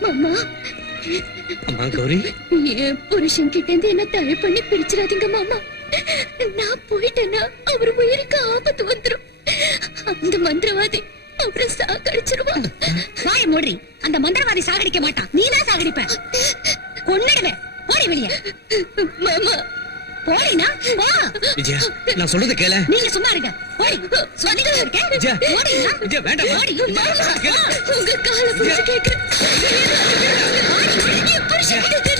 மாமா. அம்மா கௌரி. என் புருஷன் கிட்ட இருந்து என்ன தடை பண்ணி பிரிச்சிடாதீங்க மாமா. நான் போயிட்டேன்னா அவர் உயிருக்கு ஆபத்து வந்துரும். அந்த மந்திரவாதி அவரை சாகடிச்சிருவான் வாய மூடி. அந்த மந்திரவாதி சாகடிக்க மாட்டான். நீதான் சாகடிப்ப. கொன்னுடுவேன் போடி வெளிய. மாமா. போடினா போ விஜயா நான் சொல்றது கேள. நீங்க சும்மா இருங்க. போடி சொல்லிட்டு இருக்கேன். விஜயா போடினா விஜயா வேண்டாம். போடி உங்க கால புடிச்சு என் புருஷன் கிட்ட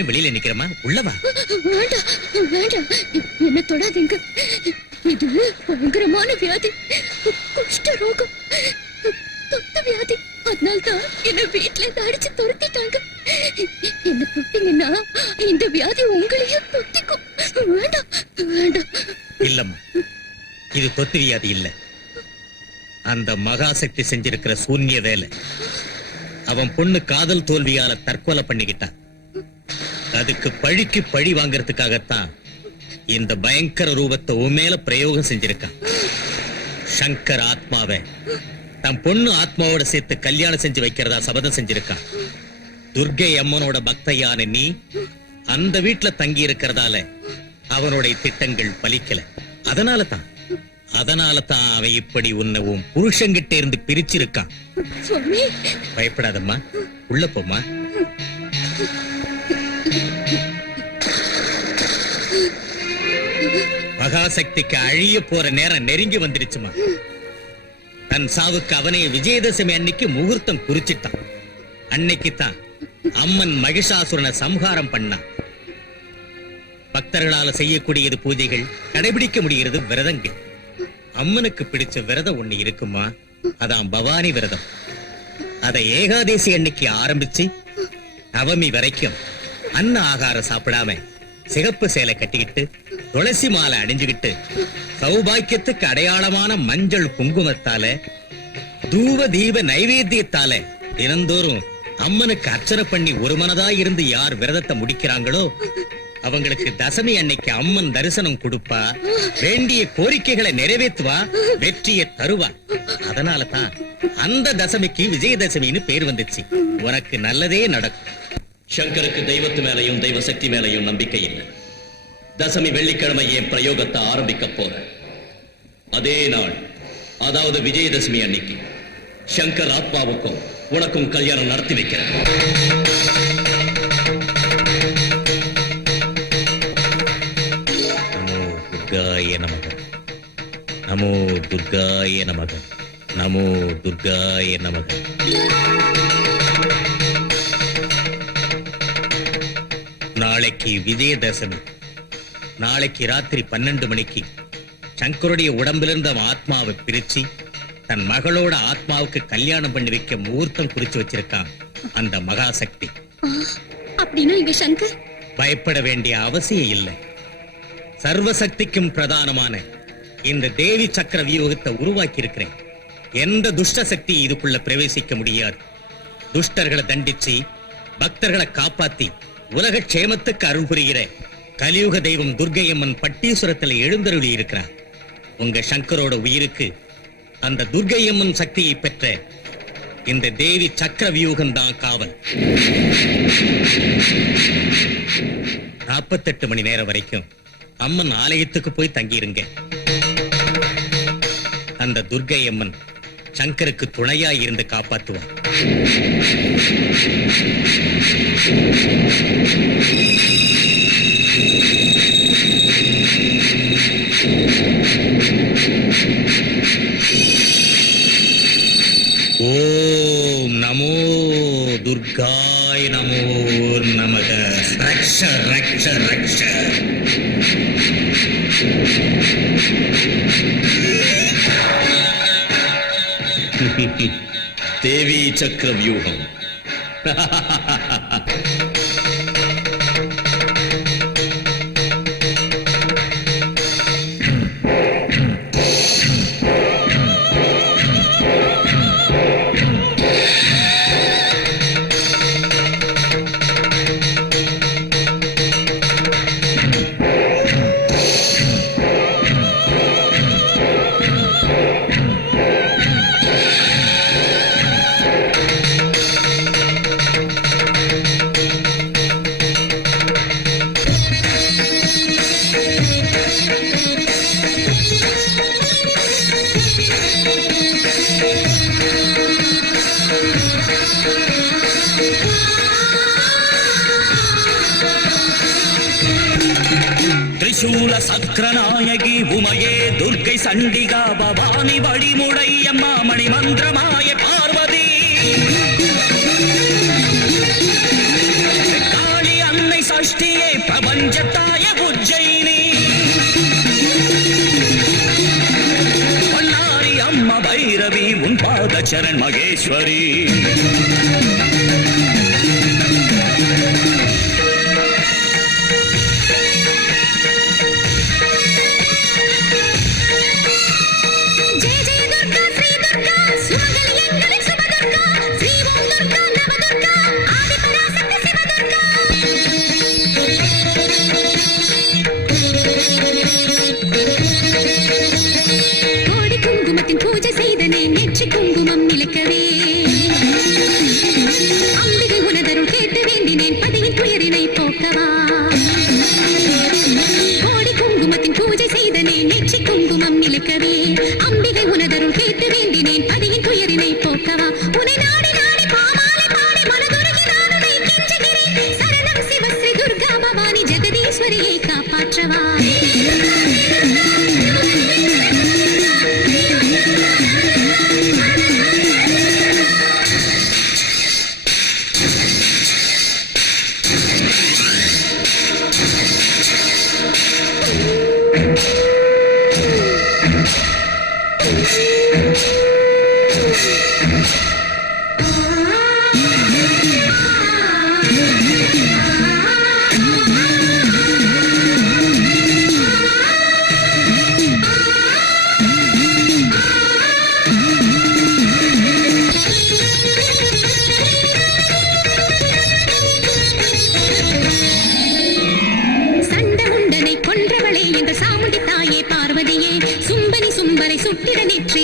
ஏன் வெளியில நிக்கிறமா உள்ளவா வேண்டாம் வேண்டாம். என்ன தொடாதீங்க. இது பயங்கரமான வியாதி. குஷ்ட ரோகம். தொத்த வியாதி. அதனால்தான் என்ன வீட்டுல இருந்து அடிச்சு துரத்திட்டாங்க. என்ன தொட்டீங்கன்னா இந்த வியாதி உங்களையும் தொத்திக்கும். வேண்டாம் வேண்டாம். இல்லம்மா. இது தொத்து வியாதி இல்ல. அந்த மகாசக்தி செஞ்சிருக்கிற சூன்ய வேலை. அவன் பொண்ணு காதல் தோல்வியால தற்கொலை பண்ணிக்கிட்டான். அதுக்கு பழிக்கு பழி வாங்கறதுக்காகத்தான் இந்த பயங்கர ரூபத்தை உன் மேல பிரயோகம் செஞ்சிருக்கான். சங்கர் ஆத்மாவை தன் பொண்ணு ஆத்மாவோட சேர்த்து கல்யாணம் செஞ்சு வைக்கிறதா சபதம் செஞ்சிருக்கான். துர்க்கை அம்மனோட பக்தையான நீ அந்த வீட்டுல தங்கி இருக்கிறதால அவனுடைய திட்டங்கள் பலிக்கல. அதனால தான் அதனால தான் அவன் இப்படி உன்னை உன் புருஷங்கிட்ட இருந்து பிரிச்சிருக்கான். பயப்படாதம்மா உள்ள போம்மா. மகாசக்திக்கு அழிய போற நேரம் நெருங்கி வந்துருச்சுமா தன் சாவுக்கு அவனை விஜயதசமி அன்னைக்கு முகூர்த்தம் குறிச்சிட்டான். அன்னைக்கு தான் அம்மன் மகிஷாசுரனை சம்ஹாரம் பண்ணான் பக்தர்களால செய்யக்கூடியது பூஜைகள் கடைபிடிக்க முடிகிறது விரதங்கள். அம்மனுக்கு பிடிச்ச விரதம் ஒண்ணு இருக்குமா? அதான் பவானி விரதம். அதை ஏகாதேசி அன்னைக்கு ஆரம்பிச்சு நவமி வரைக்கும் அன்ன ஆகாரம் சாப்பிடாம சிகப்பு சேலை கட்டிக்கிட்டு துளசி மாலை அணிஞ்சுகிட்டு சௌபாக்கியத்துக்கு அடையாளமான மஞ்சள் குங்குமத்தால தூவ தீப நைவேத்தியத்தால தினந்தோறும் அம்மனுக்கு அர்ச்சனை பண்ணி ஒரு மனதா இருந்து யார் விரதத்தை முடிக்கிறாங்களோ அவங்களுக்கு தசமி அன்னைக்கு அம்மன் தரிசனம் கொடுப்பா வேண்டிய கோரிக்கைகளை நிறைவேற்றுவா வெற்றியை தருவா. அதனால தான் அந்த தசமிக்கு விஜயதசமின்னு பேர் வந்துச்சு. உனக்கு நல்லதே நடக்கும். சங்கருக்கு தெய்வத்து மேலையும் தெய்வ சக்தி மேலையும் நம்பிக்கை இல்லை. தசமி வெள்ளிக்கிழமை என் பிரயோகத்தை ஆரம்பிக்க போறேன் அதே நாள் அதாவது விஜயதசமி அன்னைக்கு சங்கர் ஆத்மாவுக்கும் உனக்கும் கல்யாணம் நடத்தி வைக்கிறேன் நமோ துர்காய நமக. நமோ துர்காய நமக. நமோ துர்காய நமக. நாளைக்கு விஜயதசமி. நாளைக்கு ராத்திரி பன்னெண்டு மணிக்கு சங்கருடைய உடம்பிலிருந்து அவன் ஆத்மாவை பிரிச்சு தன் மகளோட ஆத்மாவுக்கு கல்யாணம் பண்ணி வைக்க முகூர்த்தம் குறிச்சு வச்சிருக்கான். அந்த மகாசக்தி. அப்படின்னா இங்க சங்கர்? பயப்பட வேண்டிய அவசியம் இல்லை. சர்வசக்திக்கும் பிரதானமான இந்த தேவி சக்கர வியூகத்தை உருவாக்கி இருக்கிறேன் எந்த துஷ்ட சக்தி இதுக்குள்ள பிரவேசிக்க முடியாது. துஷ்டர்களை தண்டிச்சு பக்தர்களை காப்பாத்தி உலக க்ஷேமத்துக்கு அருள் புரிகிற கலியுக தெய்வம் துர்க்கையம்மன் பட்டீஸ்வரத்தில் எழுந்தருளி இருக்கிறார். உங்க சங்கரோட உயிருக்கு அந்த துர்க்கையம்மன் சக்தியை பெற்ற இந்த தேவி சக்கர வியூகம்தான் காவல். நாற்பத்தெட்டு மணி நேரம் வரைக்கும் அம்மன் ஆலயத்துக்கு போய் தங்கியிருங்க. அந்த துர்க்கை அம்மன் சங்கருக்கு துணையா இருந்து ஓம் நமோ துர்காய நமோ நமக. ரக்ஷ ரக்ஷ ரக்ஷ. தேவி சக்கர வியூகம் சக்கரநாயகி உமையே துர்க்கை சண்டிகா பவானி வழிமுடை அம்மா மணி மந்திரமாய பார்வதி. காளி அன்னை சஷ்டியே பிரபஞ்சத்தாய உஜ்ஜயினி பன்னாரி அம்மா பைரவி உன் பாதச்சரண் மகேஸ்வரி. చిట్టెడని శ్రీ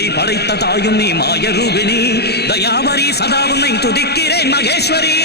உலகத்தை படைத்த தாயும் நீ மாயரூபினி தயாவரி சதா உன்னை துதிக்கிறேன் மகேஸ்வரி.